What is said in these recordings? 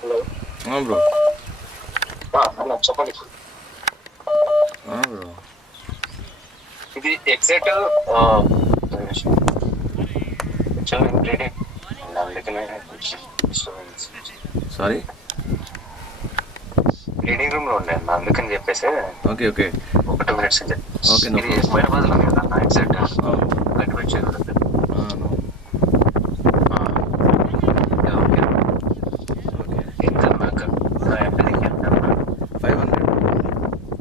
Hello. Bro. అన్న చెప్పండి. Bro ఇది ఎగ్జాక్ట్ ట్రేడింగ్ అందుకనే సారీ, రీడింగ్ రూమ్ లో ఉండే అన్న, అందుకని చెప్పేసి ఓకే ఓకే ఒక 2 minutes ఓకే. నో ఇది హైదరాబాద్ లో కదా అన్న ఎగ్జాక్ట్ అవును. గట్టిపెట్టి చేయకూడదు. No okay okay. ఎంత నాకు ఎంపీకి ఎంత 500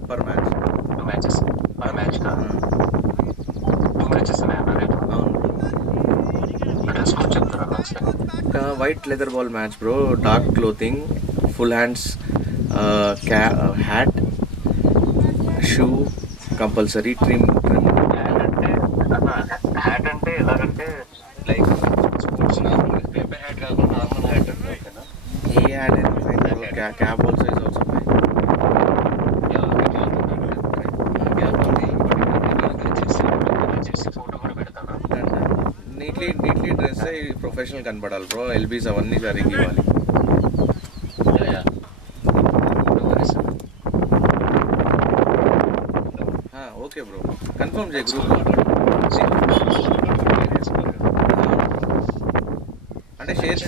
per match. 2 matches per match కా 2 matches ఉన్నాయన్న రేపు. అవును. డ్రెస్ కోడ్ చెప్తారా ఒకసారి? White leather ball match bro. Dark clothing, full hands, hat, shoe compulsory, trim. Hat అంటే ఎలాగంటే like sports normal paper hat కాకుండా నార్మల్ హ్యాట్ అంటే ఓకేనా? ఏ హ్యాట్ అయినా fine bro. Cap also is also fine. చేసి photo కూడా పెడతాను. నీట్లీ డ్రెస్ అయ్యి ప్రొఫెషనల్ కనపడాలి బ్రో. ఎల్బీస్ అవన్నీ సరిగ్గా ఇవ్వాలి. ఓకే బ్రో, కన్ఫర్మ్ చేయి గ్రూప్లో. అంటే షేర్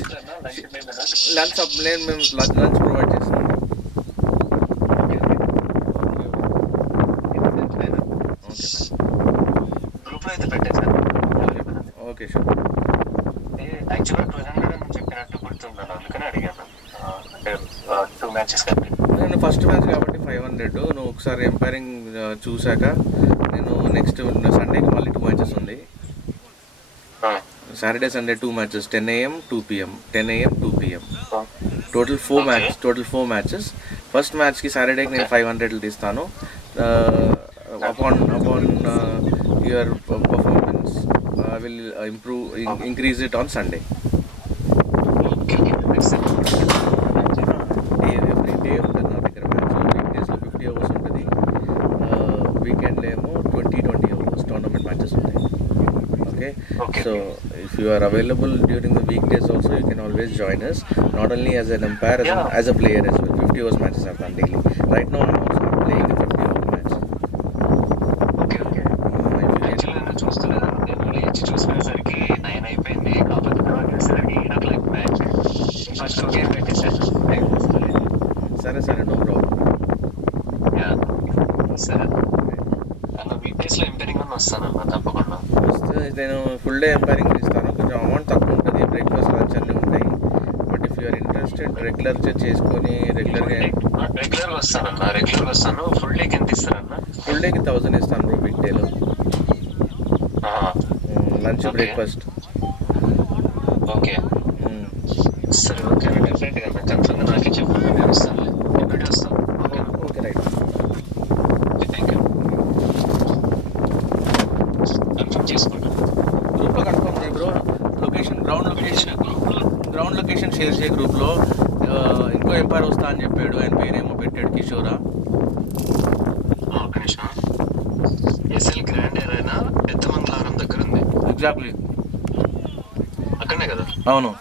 లంచ్ నేను మేము లంచ్ ప్రొవైడ్ చేస్తాం. గ్రూప్ లో అయితే పెట్టేసాను. Okay sure. యాక్చువల్గా 200 అని చెప్పినట్టు గుర్తున్నాను, అందుకని అడిగాను. అంటే 2 matches కాబట్టి నేను ఫస్ట్ మ్యాచ్ కాబట్టి 500. నువ్వు ఒకసారి ఎంపైరింగ్ చూశాక నేను నెక్స్ట్ సండేకి మళ్ళీ 2 matches ఉంది. Saturday Sunday 2 matches, 10 AM 2 PM, 10 AM 2 PM, total 4 matches. First మ్యాచ్కి సాటర్డేకి నేను 500 తీస్తాను. Upon your performance I will increase it on Sunday. Every day ఉంటుంది నా దగ్గర మ్యాచ్. వీక్ డేస్లో 50 hours ఉంటుంది, వీకెండ్లో ఏమో 20 hours టోర్నమెంట్ మ్యాచెస్ ఉంటాయి. Okay, so if you are available during the weekdays also, you can always join us, not only as an umpire, as a player as well. 50 hours matches are done daily. Right now I'm also playing a 50-hour match. Okay actually నేను చూస్తలేదు. నేను లేచి చూసుకునేసరికి 9 అయిపోయింది. కాకపోతే తర్వాత చూసేసరికి 8 o'clock match. First okay పెట్టేసాను. సరే no problem. సరే అన్న, వీక్ డేస్లో ఎంపైరింగ్ అని వస్తానన్న తప్పకుండా. నేను ఫుల్ డే ఎంపైరింగ్ ఇస్తాను. కొంచెం అమౌంట్ తక్కువ ఉంటుంది, బ్రేక్ఫాస్ట్ లంచ్ అన్నీ ఉంటాయి. But if you're interested regular చేసుకొని రెగ్యులర్గా వస్తాను. ఫుల్ డేకి ఎంత ఇస్తారన్న? ఫుల్ డేకి 1000 ఇస్తాను బ్రో. వీక్ డేలో లంచ్ బ్రేక్ఫాస్ట్. ఓకే సరే ఓకే అన్న, డెఫినెట్గా అన్న కన్ఫర్మ్గా నాకే చెప్పండి, నేను వస్తాను. ఎప్పుడు వస్తాను? Okay right. Thank you. Confirm చేసుకుంటాను. గ్రూప్లో కన్ఫర్మ్ చేయి బ్రో. గ్రౌండ్ లొకేషన్ షేర్ చేయ గ్రూప్లో. ఇంకో ఎంపైర్ వస్తా అని చెప్పాడు, ఆయన పేరేమో పెట్టాడు, కిషోరా. ఒక నిమిషం. ఎస్ఎల్ గ్రాండ్ ఏరైనా పెద్ద మంగళవారం దగ్గర ఉంది. ఎగ్జాక్ట్లీ అక్కడనే కదా? అవును.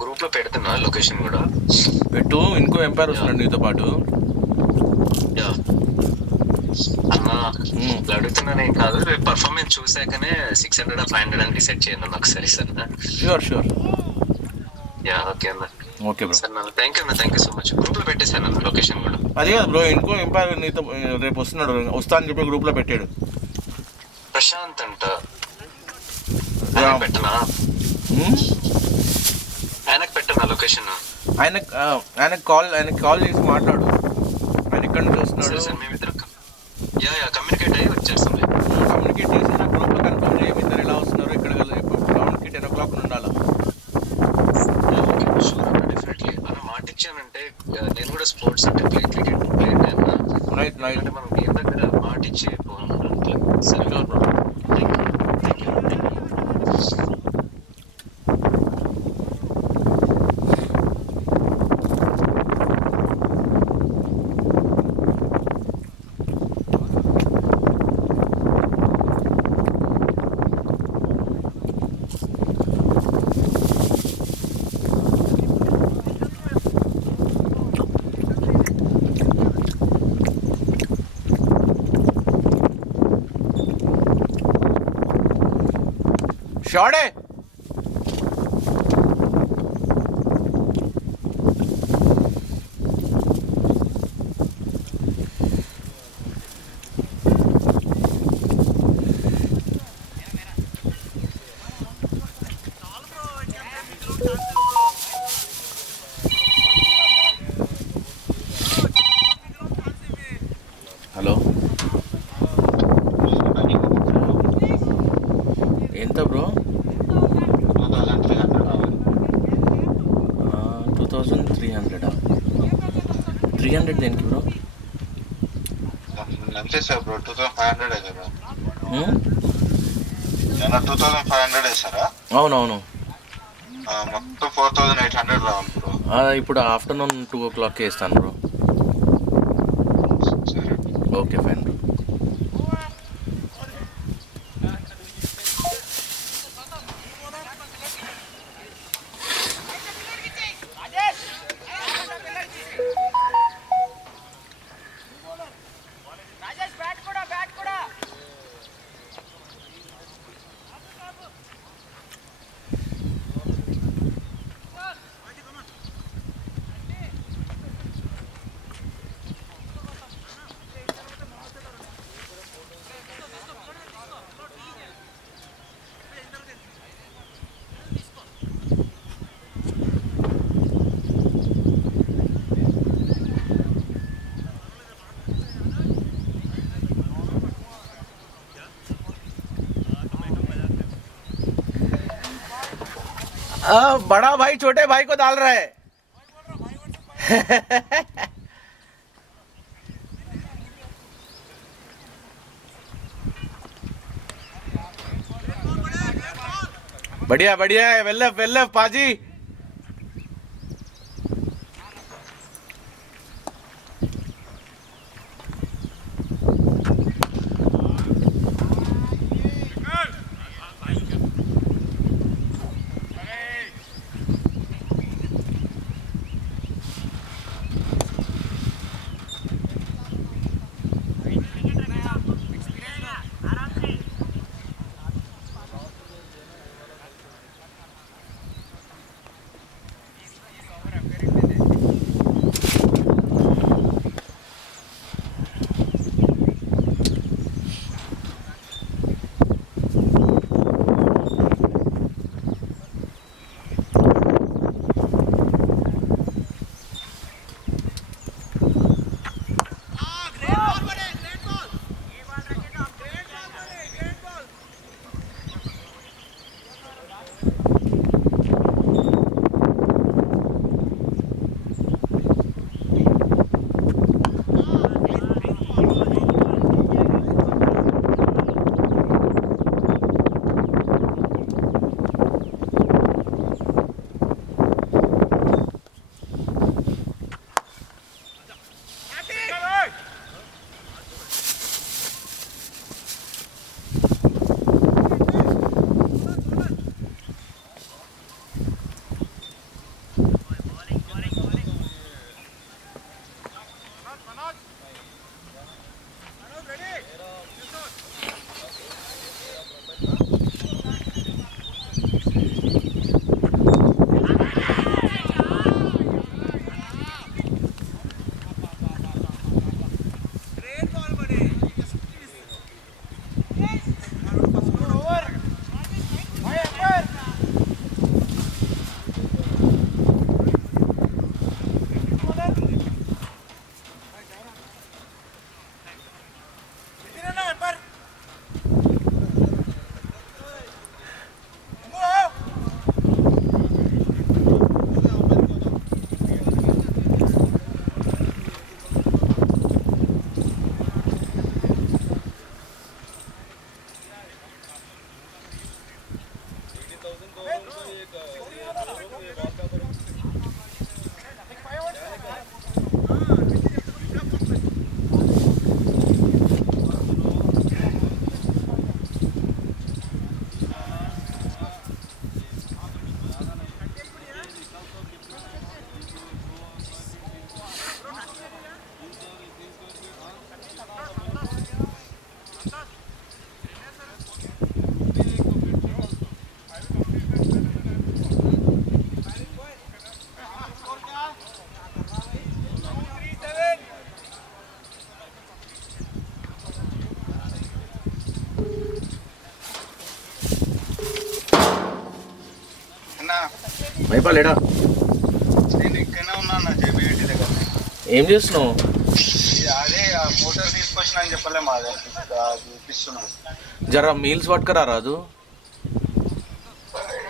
గ్రూప్ లో పెడుతున్నా లొకేషన్ కూడా పెట్టు. ఇంకో ఎంపైర్ వస్తున్నాడు నీతో పాటు. అన్న అడుగుతున్నా నేను కాదు, రేపు పర్ఫార్మెన్స్ చూసాకనే 600 500 అని డిసైడ్ చేయండి అన్న ఒకసారి. Sir sure. ఓకే అన్న. Okay bro. Sir thank you so much. Group లో పెట్టేశాను అన్న లొకేషన్ కూడా. అదే కదా బ్రో, ఇంకో ఎంపైర్ నీతో రేపు వస్తా అని చెప్పి గ్రూప్లో పెట్టాడు. ప్రశాంత్ అంట. పెట్టనా? ఆయనకు పెట్టనా లొకేషన్? ఆయనకు కాల్ చేసి మాట్లాడు. ఆయన ఎక్కడి నుంచి వస్తున్నాడు. సార్ మేమిద్దరు కమ్యూనికేట్ అయ్యి వచ్చేస్తాం. కమ్యూనికేట్ చేసి నా గ్రూప్లో కన్ఫర్మ్ చేయి. మీ ఇద్దరు ఎలా వస్తున్నారు, ఇక్కడ గ్రౌండ్కి 10 o'clock ఉండాలి. ఓకే షూర్ అన్న, డెఫినెట్లీ అన్న. మాట ఇచ్చానంటే నేను కూడా స్పోర్ట్స్ అంటే క్రికెట్ ప్లేయర్ అన్న. రైట్ అంటే మనం గేమ్ దగ్గర మాట ఇచ్చి సరే బ్రో. Thank you. షార్ట్ है హలో ఎంత బ్రో 2300 300 దేనికి బ్రో అంతే సార్ బ్రో 2500 కదా 2500 వేసారా అవునవును మొత్తం 4800 రావాలి బ్రో ఇప్పుడు ఆఫ్టర్నూన్ 2 o'clock వేస్తాను బ్రో ఓకే ఫైన్ బ్రో बड़ा भाई छोटे भाई को डाल रहा है बढ़िया बढ़िया है वेल्लफ वेल्लफ पाजी మైపాలేడా? నేను ఇక్కడనే ఉన్నా జేబీఐటీ దగ్గర. ఏం చేస్తున్నావు? అదే మోటార్ తీసుకొచ్చిన అని చెప్పలే మాదే చూపిస్తున్నా. జర మీల్స్ పట్టుకరా రాదు.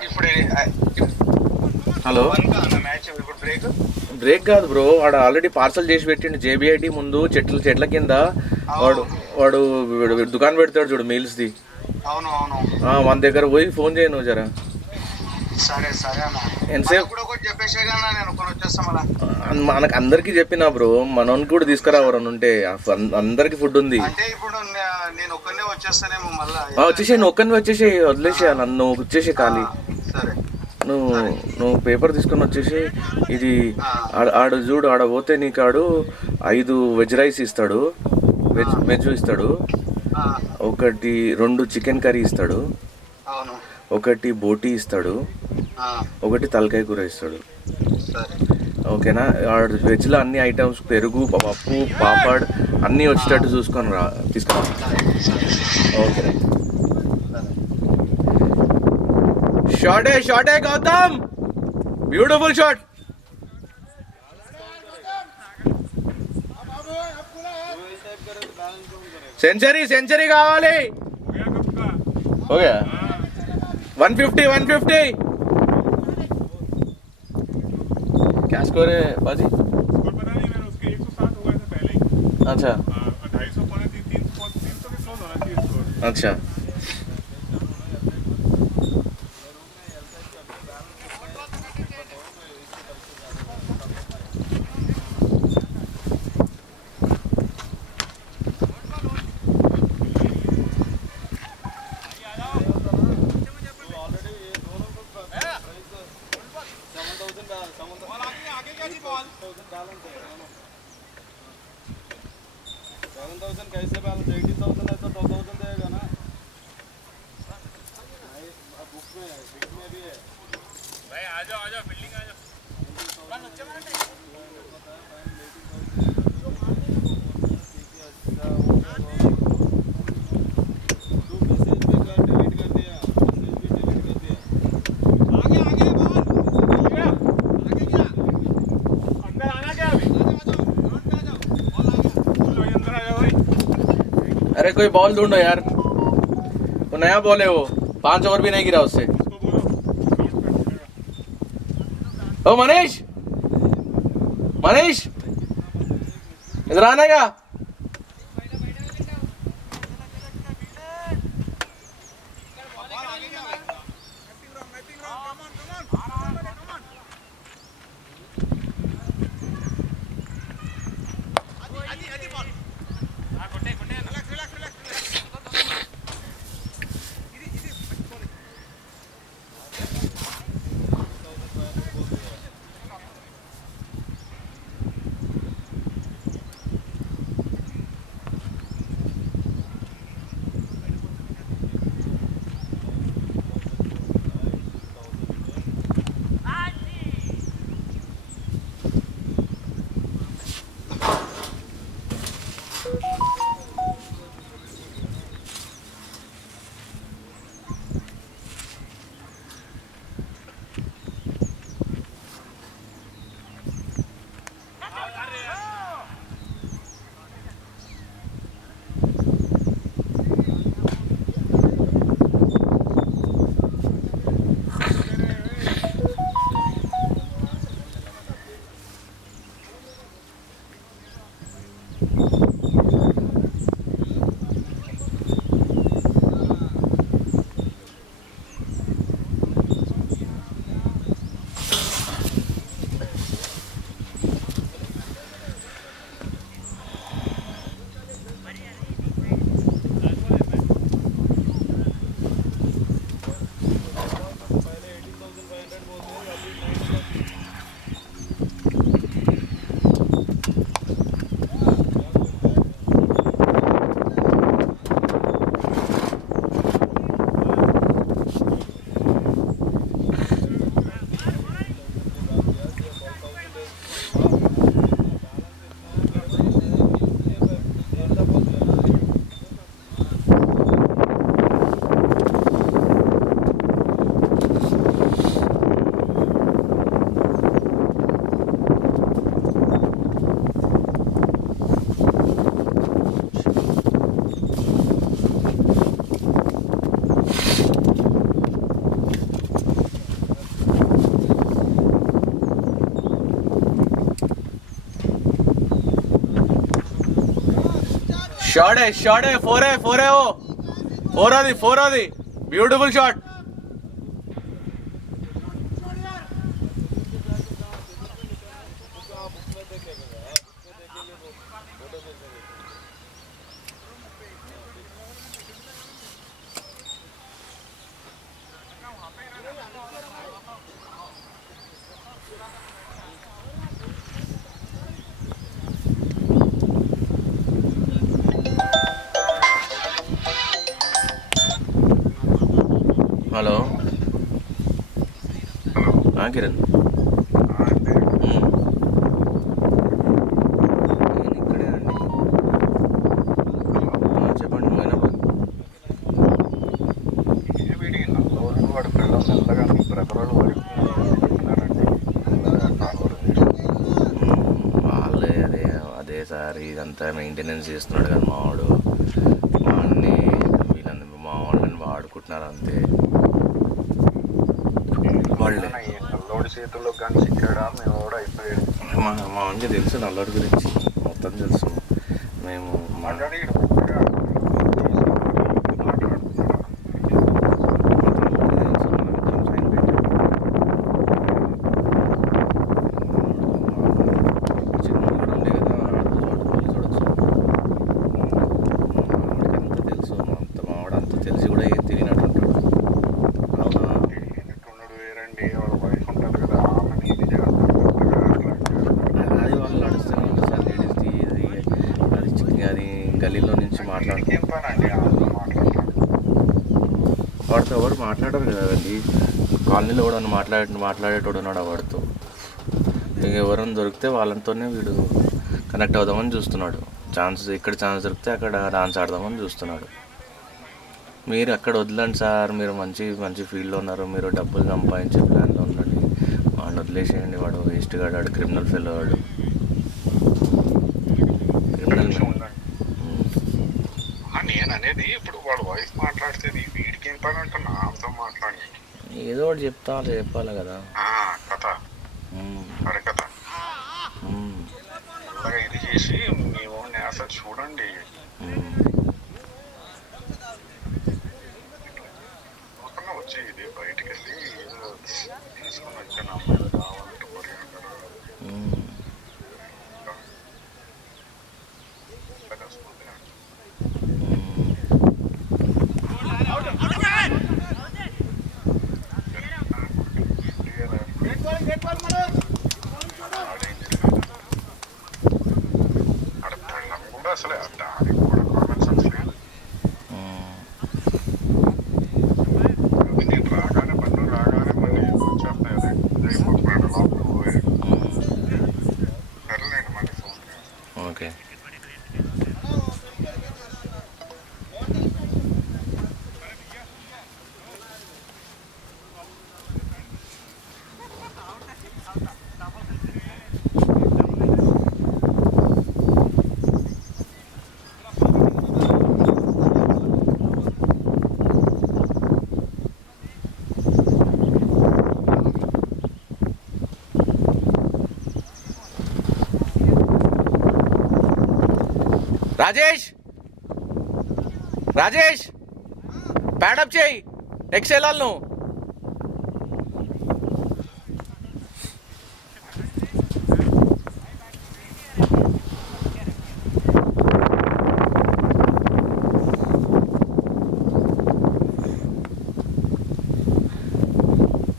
ఇప్పుడు హలో, మ్యాచ్ ఇప్పుడు బ్రేక్. బ్రేక్ కాదు బ్రో, వాడు ఆల్రెడీ పార్సల్ చేసి పెట్టిండు జేబీఐటీ ముందు చెట్ల కింద. వాడు దుకాణం పెడతాడు చూడు మీల్స్ది. అవును అవును. మన దగ్గర పోయి ఫోన్ చేయి నువ్వు జరా. సరే సరే అన్న. ఎంతసేపు చెప్పేసే కానీ నేను కొని వచ్చేస్తాం అలా. మనకు అందరికి చెప్పినా బ్రో, మనోనికి కూడా తీసుకురావరని ఉంటే అందరికి ఫుడ్ ఉంది. అంటే ఇప్పుడు నేను ఒక్కనే వచ్చేస్తానేమో మళ్ళీ. వచ్చేసే, నువ్వు ఒక్కరిని వచ్చేసి వదిలేసేయాలి నన్ను, వచ్చేసి ఖాళీ. సరే, నువ్వు పేపర్ తీసుకొని వచ్చేసి ఇది ఆడు చూడు, ఆడ పోతే నీకు ఆడు 5 వెజ్ రైస్ ఇస్తాడు, వెజ్ ఇస్తాడు, 2 చికెన్ కర్రీ ఇస్తాడు, అవును, 1 బోటీ ఇస్తాడు, 1 తలకాయ కూర ఇస్తాడు. ఓకేనా? వెజ్లో అన్ని ఐటమ్స్, పెరుగు, పప్పు, పాపడ్ అన్నీ వచ్చేటట్టు చూసుకొని తీసుకురా. ఓకే. షాటే గౌతమ్, బ్యూటిఫుల్ షాట్. సెంచరీ కావాలి. ఓకే, 150. क्या स्कोर है बाजी? स्कोर पता नहीं, मैंने उसके 107 हुए थे पहले ही। अच्छा, 250 पौने 300 के क्लोज होना चाहिए स्कोर। अच्छा. कैसे बैलेंस 80,000 है तो 2,000 देगा ना। बुक में भी है भाई। आ जाओ बिल्डिंग आ जाओ। अरे कोई बॉल ढूंढो यार, वो नया बॉल है, वो 5 ओवर भी नहीं गिरा उससे. ओ मनीष इधर आने का. షాట్ ఫోర్ అది బ్యూటిఫుల్ షాట్. హలో కిరణ్, నేను ఇక్కడే అండి. చెప్పండి. మైనాబాద్ వాడు పిల్లలు మెల్లగా మీ బ్రదర్ వాళ్ళు వాళ్ళే అదే సార్ ఇదంతా మెయింటెనెన్స్ చేస్తున్నాడు కదా మావాడు. వాడిని వీళ్ళందరూ మా వాళ్ళని వాడుకుంటున్నారు అంతే. వాళ్ళే నల్లోడి చేతుల్లో గన్ చిక్కాడా మేము కూడా అయిపోయాడు. మా వానికి తెలుసు నల్లోడి గురించి మొత్తం తెలుసు. మేము మాట్లాడి తెలిసి కూడా ఏం తెలియనట్టు ఉంటాడు. అవునా? వేరండి వాళ్ళ వైఫ్ ఉంటుంది కదా, ఆమె ఇది చేస్తారు. అది వాళ్ళు నడుస్తూనే ఉంటుంది సార్. లేడీస్ది అది గల్లీలో నుంచి మాట్లాడుతూ ఏం పని అండి మాట్లాడతాను. వాడితో ఎవరు మాట్లాడారు కదా వెళ్ళి కాలనీలో కూడా మాట్లాడేటోడు ఉన్నాడు వాడితో. ఇక ఎవరైనా దొరికితే వాళ్ళతోనే వీడు కనెక్ట్ అవుదామని చూస్తున్నాడు. ఇక్కడ ఛాన్స్ దొరికితే అక్కడ డాన్స్ ఆడదామని చూస్తున్నాడు. మీరు అక్కడ వదలండి సార్, మీరు మంచి ఫీల్డ్లో ఉన్నారు, మీరు డబ్బులు సంపాదించే ప్లాన్లో ఉండండి. వాడిని వదిలేసేయండి, వాడు వేస్ట్ గాడు, వాడు క్రిమినల్ ఫెలో వాడు. నేను అనేది ఇప్పుడు వాడు వైఫ్ మాట్లాడితే వీడికి ఏం పని అంటున్నా నాతో మాట్లాడి ఏదో ఒకటి చెప్పాలి కదా కథ అరే కథ ఇది చేసి మేము అసలు చూడండి. వచ్చి ఇది బయటికి వెళ్ళి ఏదో తీసుకుని వచ్చాను అమ్మాయిలు కావాలంటే మరి కూడా అసలే దానికి కూడా కామెంట్స్ అసలు నేను రాగానే మళ్ళీ వచ్చేస్తాయి. అదే అయిపోతున్నాడు లోపల పోయి సరేలేండి మళ్ళీ ఫోన్. ఓకే. రాజేష్ ప్యాడప్ చేయి, నెక్స్ట్ వెళ్ళాలి నువ్వు.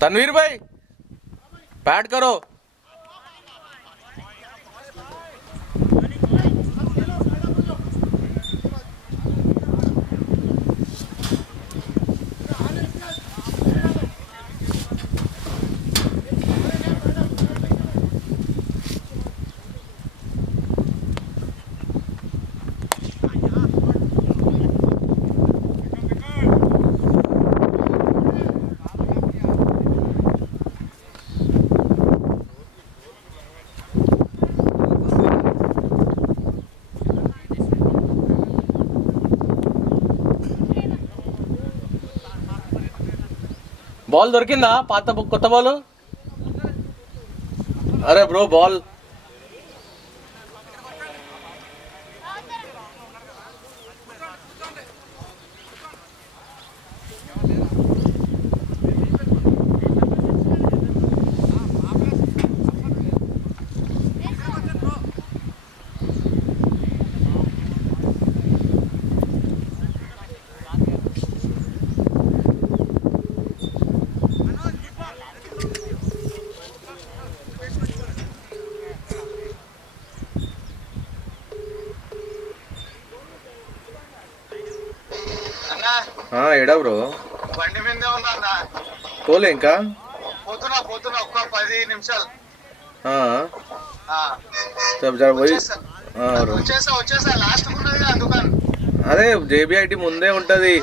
तनवीर भाई पैड करो। బాల్ దొరికిందా పాత కొత్త బాల్? అరే బ్రో బాల్ ఎడా బ్రో బండి మీదే ఉన్నా. పోలే ఇంకా పోతున్నా ఒక్క 10 నిమిషాలు. పోయి వచ్చేసా లాస్ట్ ఉన్నది కదా దుకాణం. అదే జేబీఐటి ముందే ఉంటది.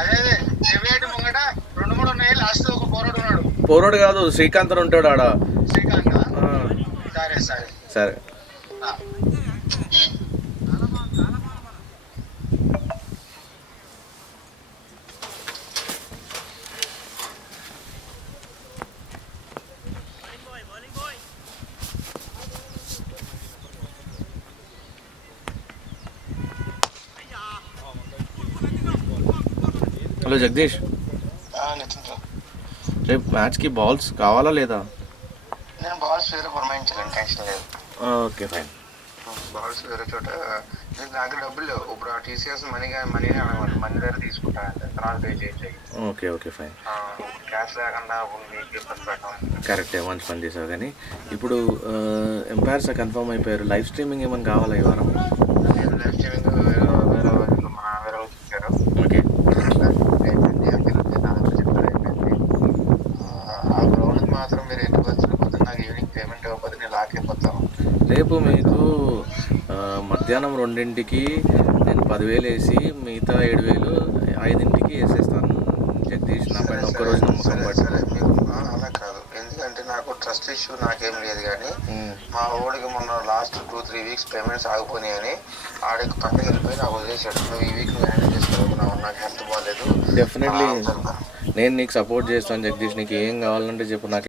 అదే జేబీఐటి ముంగట 2-3 ఉన్నాయి. లాస్ట్ ఒక పోరాడు ఉన్నాడు. పోరోడు కాదు, శ్రీకాంత్ అని ఉంటాడు ఆడ. శ్రీకాంత్. సరే. హలో జగదీష్, రేపు మ్యాచ్కి బాల్స్ కావాలా లేదా? నేను బాల్స్ వేరే పురమాయించలేను, టెన్షన్ లేదు. Okay fine. బాల్స్ వేరే చోట నా దగ్గర డబ్బులు లేవు. ఇప్పుడు ఆ టీసీఎస్ మనీ అడగండి, మనీ దగ్గర తీసుకుంటా, తర్వాత పే చేయించాయి. Okay fine. క్యాష్ లేకుండా పెట్టాం. కరెక్టే, మంచి పని చేసావు. కానీ ఇప్పుడు ఎంపైర్స్ కన్ఫర్మ్ అయిపోయారు. లైవ్ స్ట్రీమింగ్ ఏమైనా కావాలా ఈ వారం? లైవ్ స్ట్రీమింగ్ వేరే వాళ్ళు ఇచ్చారు. ఓకే, ఆ గ్రౌండ్కి మాత్రం మీరు ఎన్ని వచ్చిన నాకు ఈవినింగ్ పేమెంట్ ఇవ్వకపోతే నేను లాక్ అయిపోతాను. రేపు మీకు మధ్యాహ్నం 2ంటికి నేను 10,000 వేసి మిగతా 7,000 5ంటికి వేసేస్తాను జగదీష్. నా పైన ఒక్కరోజు నమ్మకం పట్టి. అలా కాదు, ఎందుకంటే నాకు ట్రస్ట్ ఇష్యూ నాకేం లేదు. కానీ మా ఓడికి మొన్న లాస్ట్ 2-3 వీక్స్ పేమెంట్స్ ఆగిపోయినాయని ఆడికి పక్కకి వెళ్ళిపోయి నాకు వదిలేసాడు. నువ్వు ఈ వీక్ హ్యాండిల్ చేసుకోవాలి, నాకు హెల్త్ బాగాలేదు. డెఫినెట్లీ నేను నీకు సపోర్ట్ చేస్తాను జగదీష్. నీకు ఏం కావాలంటే చెప్పు. నాకు